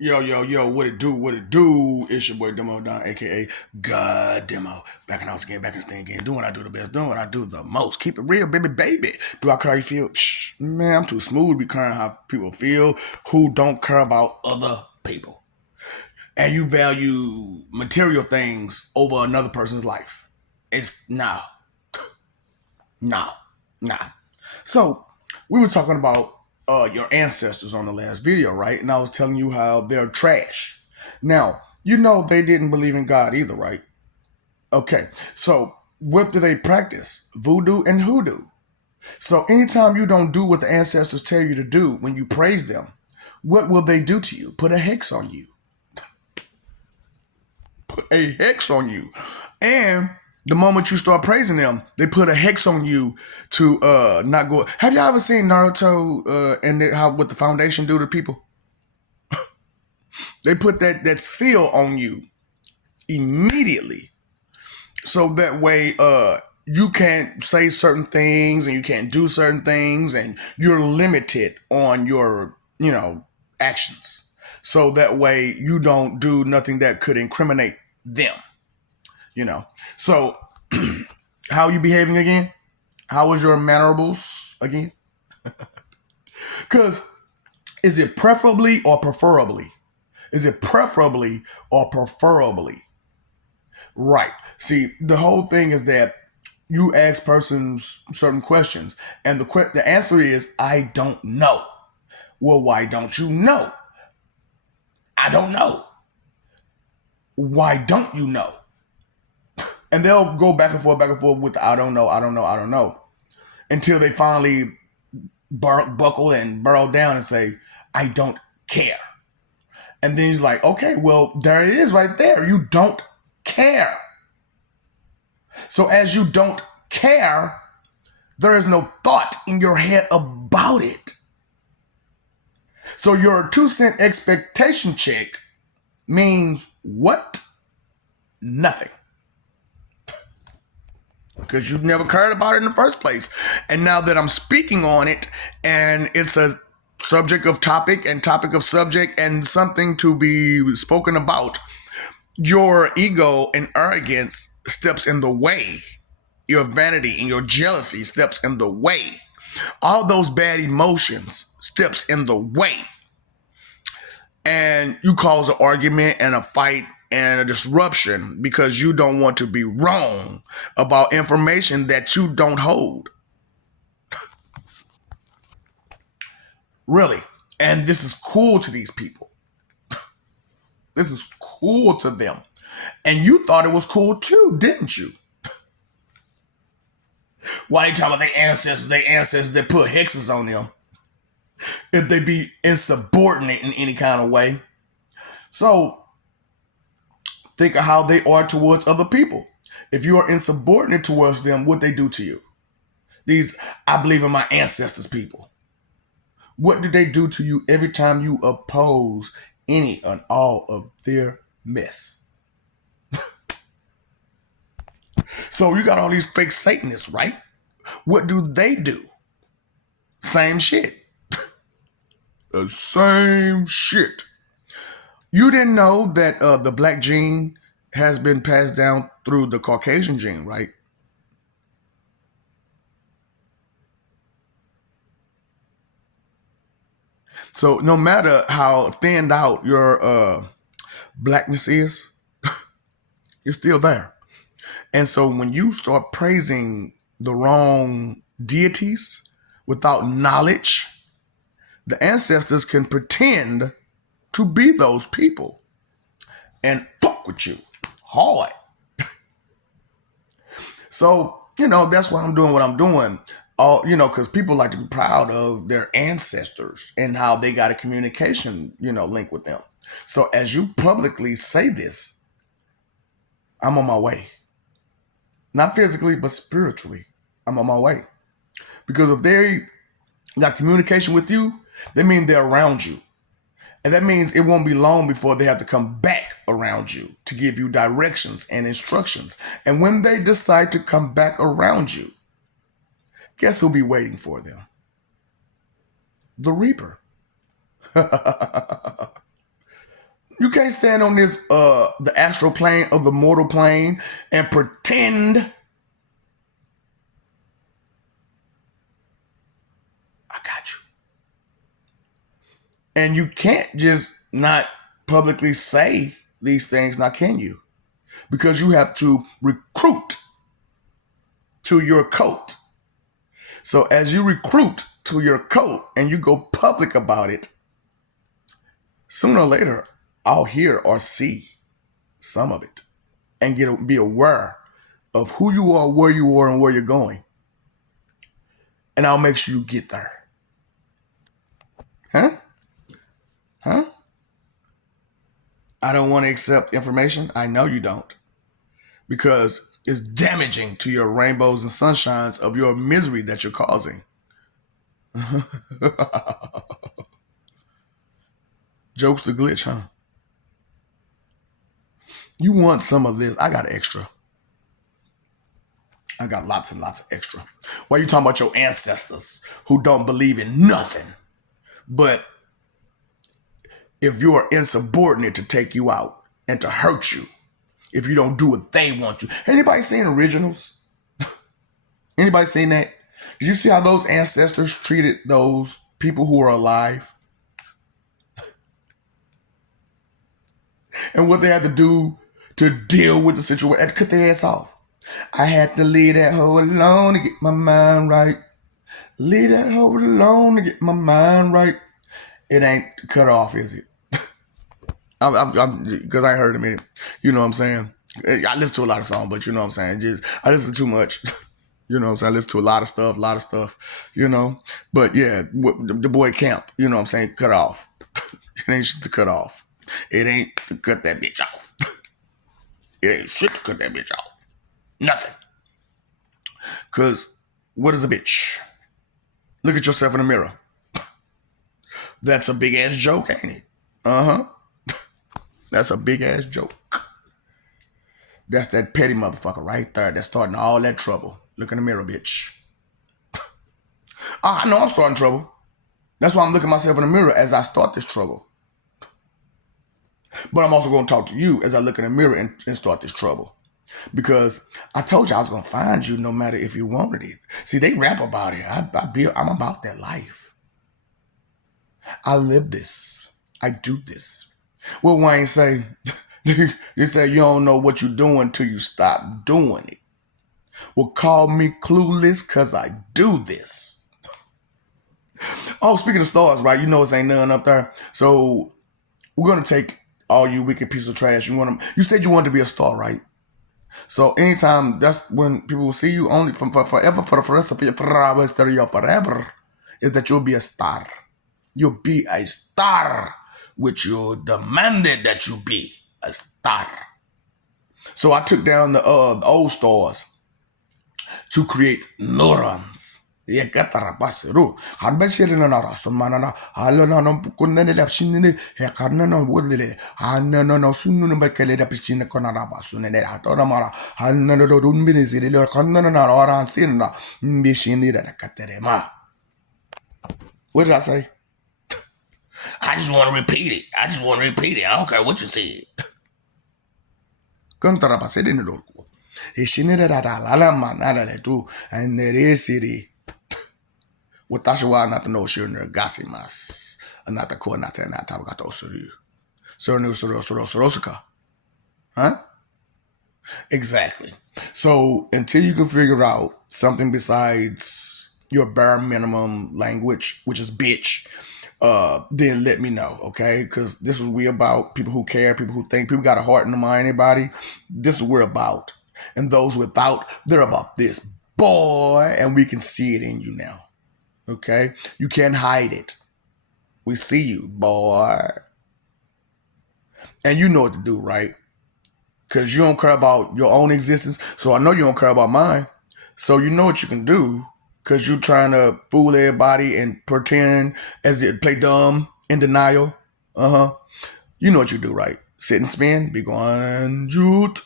Yo, yo, yo, what it do, what it do? It's your boy Demo Don, aka God Demo. Back in the house again, back in the stand again. Doing what I do the best, doing what I do the most. Keep it real, baby, baby. Do I care how you feel? Man, I'm too smooth to be caring how people feel who don't care about other people. And you value material things over another person's life. It's nah, nah. So, we were talking about your ancestors on the last video, right? And I was telling you how they're trash. Now, you know they didn't believe in God either, right? Okay, so what do they practice? Voodoo and hoodoo. So anytime you don't do what the ancestors tell you to do when you praise them, what will they do to you? Put a hex on you. Put a hex on you. And the moment you start praising them, they put a hex on you to not go. Have you ever seen Naruto and how what the foundation do to people? They put that seal on you immediately, so that way you can't say certain things and you can't do certain things, and you're limited on your actions. So that way you don't do nothing that could incriminate them. You know. So how are you behaving again? How is your mannerables again? Because is it preferably or preferably? Is it preferably or preferably? Right. See, the whole thing is that you ask persons certain questions, and the answer is I don't know. Well, why don't you know? I don't know. Why don't you know? And they'll go back and forth with the, I don't know, I don't know, I don't know, until they finally buckle and burrow down and say, I don't care. And then he's like, okay, well, there it is right there. You don't care. So as you don't care, there is no thought in your head about it. So your 2 cent expectation check means what? Nothing. Because you've never cared about it in the first place. And now that I'm speaking on it, and it's a subject of topic and topic of subject and something to be spoken about, your ego and arrogance steps in the way. Your vanity and your jealousy steps in the way. All those bad emotions steps in the way. And you cause an argument and a fight and a disruption because you don't want to be wrong about information that you don't hold. Really. And this is cool to these people. This is cool to them. And you thought it was cool too, didn't you? Why they talking about their ancestors that put hexes on them if they be insubordinate in any kind of way? So think of how they are towards other people. If you are insubordinate towards them, what they do to you? These, I believe in my ancestors people. What do they do to you every time you oppose any and all of their mess? So you got all these fake Satanists, right? What do they do? Same shit. The same shit. You didn't know that the black gene has been passed down through the Caucasian gene, right? So no matter how thinned out your blackness is, you're still there. And so when you start praising the wrong deities without knowledge, the ancestors can pretend to be those people and fuck with you hard. So, that's why I'm doing what I'm doing. Because people like to be proud of their ancestors and how they got a communication, link with them. So as you publicly say this, I'm on my way. Not physically, but spiritually. I'm on my way. Because if they got communication with you, that means they're around you. And that means it won't be long before they have to come back around you to give you directions and instructions. And when they decide to come back around you, guess who'll be waiting for them? The Reaper. can't stand on this the astral plane of the mortal plane and pretend I got you. And you can't just not publicly say these things, now can you? Because you have to recruit to your cult. So as you recruit to your cult and you go public about it, sooner or later I'll hear or see some of it and be aware of who you are, where you are, and where you're going. And I'll make sure you get there. Huh? Huh? I don't want to accept information. I know you don't. Because it's damaging to your rainbows and sunshines of your misery that you're causing. Jokes the glitch, huh? You want some of this? I got extra. I got lots and lots of extra. Why are you talking about your ancestors who don't believe in nothing? But if you're insubordinate to take you out and to hurt you, if you don't do what they want you. Anybody seen Originals? Anybody seen that? Did you see how those ancestors treated those people who are alive? And what they had to do to deal with the situation, had to cut their ass off. I had to leave that hoe alone to get my mind right. Leave that hoe alone to get my mind right. It ain't cut off, is it? Because I heard him. You know what I'm saying? I listen to a lot of songs, but you know what I'm saying? I listen too much. You know what I'm saying? I listen to a lot of stuff, you know? But yeah, the boy Camp, you know what I'm saying? Cut off. It ain't shit to cut off. It ain't to cut that bitch off. It ain't shit to cut that bitch off. Nothing. Because what is a bitch? Look at yourself in the mirror. That's a big ass joke, ain't it? Uh-huh. That's a big ass joke. That's that petty motherfucker right there that's starting all that trouble. Look in the mirror, bitch. I know I'm starting trouble. That's why I'm looking myself in the mirror as I start this trouble. But I'm also going to talk to you as I look in the mirror and start this trouble. Because I told you I was going to find you no matter if you wanted it. See, they rap about it. I'm about that life. I live this. I do this. What Wayne say? You say you don't know what you're doing till you stop doing it. Well, call me clueless because I do this. Oh, speaking of stars, right? You know it ain't none up there. So we're going to take all you wicked piece of trash. You said you wanted to be a star, right? So anytime, that's when people will see you only from forever, for the rest of your forever, is that you'll be a star. You'll be a star, which you demanded that you be a star. So I took down the old stars to create neurons. What did I say? I just want to repeat it. I don't care what you said. And there is city. Watashiwa not no shirner gasimas. Anata ko nata nata gato suru. Surnu sorosaka. Huh? Exactly. So until you can figure out something besides your bare minimum language, which is bitch, then let me know, okay? Because this is what we're about. People who care, people who think, people got a heart and a mind, anybody. This is what we're about. And those without, they're about this. Boy, and we can see it in you now. Okay? You can't hide it. We see you, boy. And you know what to do, right? Because you don't care about your own existence. So I know you don't care about mine. So you know what you can do. Because you're trying to fool everybody and pretend as it play dumb in denial. You know what you do, right? Sit and spin. Be going, Jute.